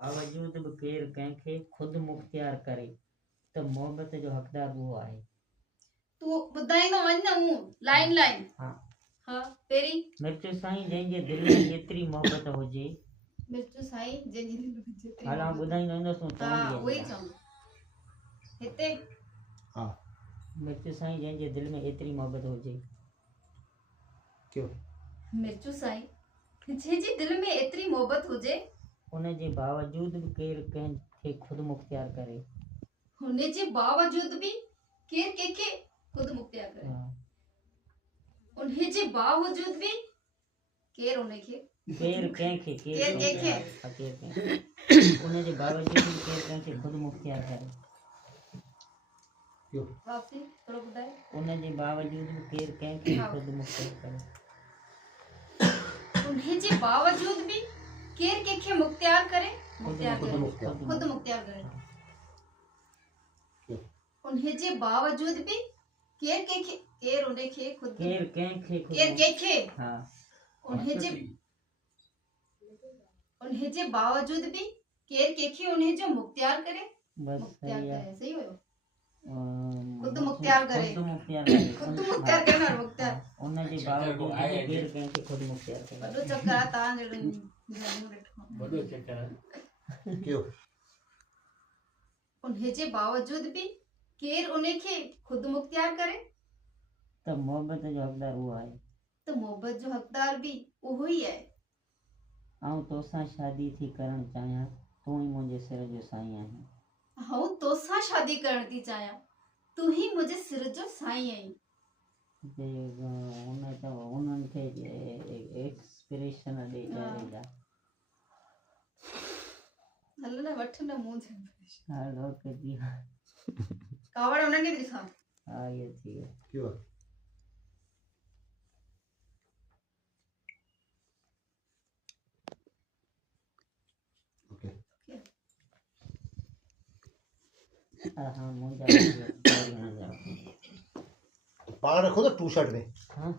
बावजूद बि केरु कंहिंखे ख़ुदि मुख़्तियार करे त मोहबत जो हक़दार उहो आहे। तू ॿुधाईंदो वञ न हूं लाइन लाइन। हाँ हाँ पहिरीं मिर्चु साईं जंहिंजे दिलि में एतिरी मोहबत हुजे। मिर्चु साईं जंहिंजे दिलि में जेतिरी हाल आउं ॿुधाईंदो वेंदुसि तूं हाँ चवंदी उहे चऊं हिते। हाँ मिर्चु साईं जंहिंजे दिलि में एतिरी मोहबत हुजे। क्यों? मिर्चु साईं जंहिंजी दिलि में एतिरी मोहबत हुजे उनजे बावजूद बि केरु कंहिंखे ख़ुदि मुख़्तियार करे। हुनजे बावजूद बि केरु कंहिंखे ख़ुदि मुख़्तियार करे। हाँ। उनजे बावजूद बि केरु उनखे केरु कंहिंखे केरु कंहिंखे हाँ, केरु कंहिंखे उनजे बावजूद बि केरु कंहिंखे ख़ुदि मुख़्तियार करे। क्यों? वापसी थोड़ो ॿुधाए। उनजे बावजूद बि केरु कंहिंखे ख़ुदि मुख़्तियार करे। उनजे बावजूद बि केरु कंहिंखे मुख़्तियार करे। मुख़्तियार खुद करे मुख्तियार। खुद मुख़्तियार करे। क्यों? उनजे बावजूद बि केरु कंहिंखे केरु उनखे खुद केरु कंहिंखे केरु कंहिंखे हाँ उनजे बावजूद बि केरु कंहिंखे उनजो मुख़्तियार करे। बस मुख़्तियार सही है। करे सही हुयो। खुद मुख़्तियार करे। खुद मुख़्तियार करे खुद मुख़्तियार करे ना मुख़्तियार उनजे बावजूद बि केरु कंहिंखे ख़ुदि मुख़्तियार करे। वॾो चक्कर आहे तव्हां जहिड़ो बड़ो चक्कर है। क्यों? उनजे बावजूद बि केरु उनखे खुद मुख़्तियार करे त मोहबत जो हक़दार उहो आहे। त मोहबत जो हक़दार बि उहो ई आहे। आऊं तोसां शादी थी करणु चाहियां तूं ई मुंहिंजे सिर जो साईं आहीं। आऊं तोसां शादी करण थी चाहियां तूं ही मुंहिंजे सिर जो साईं आहीं। उन्हनि खे एक्सप्रेशन ॾे ॾियारे जा। हल न वठ न मूं जे हाँ रोक दिया। कावड़ उन्हनि खे ॾिसां। हाँ ये थी है। क्यों? ओके। हाँ मुझे पाण रखो तो टू शर्ट में। हाँ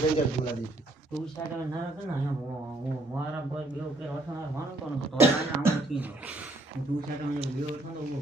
रेंजर झूला दी टू शर्ट में न रखना है वो हमारा बस बियो के वठण वारो कोन तो आया आऊं वठी टू शर्ट में बियो वठंदो वो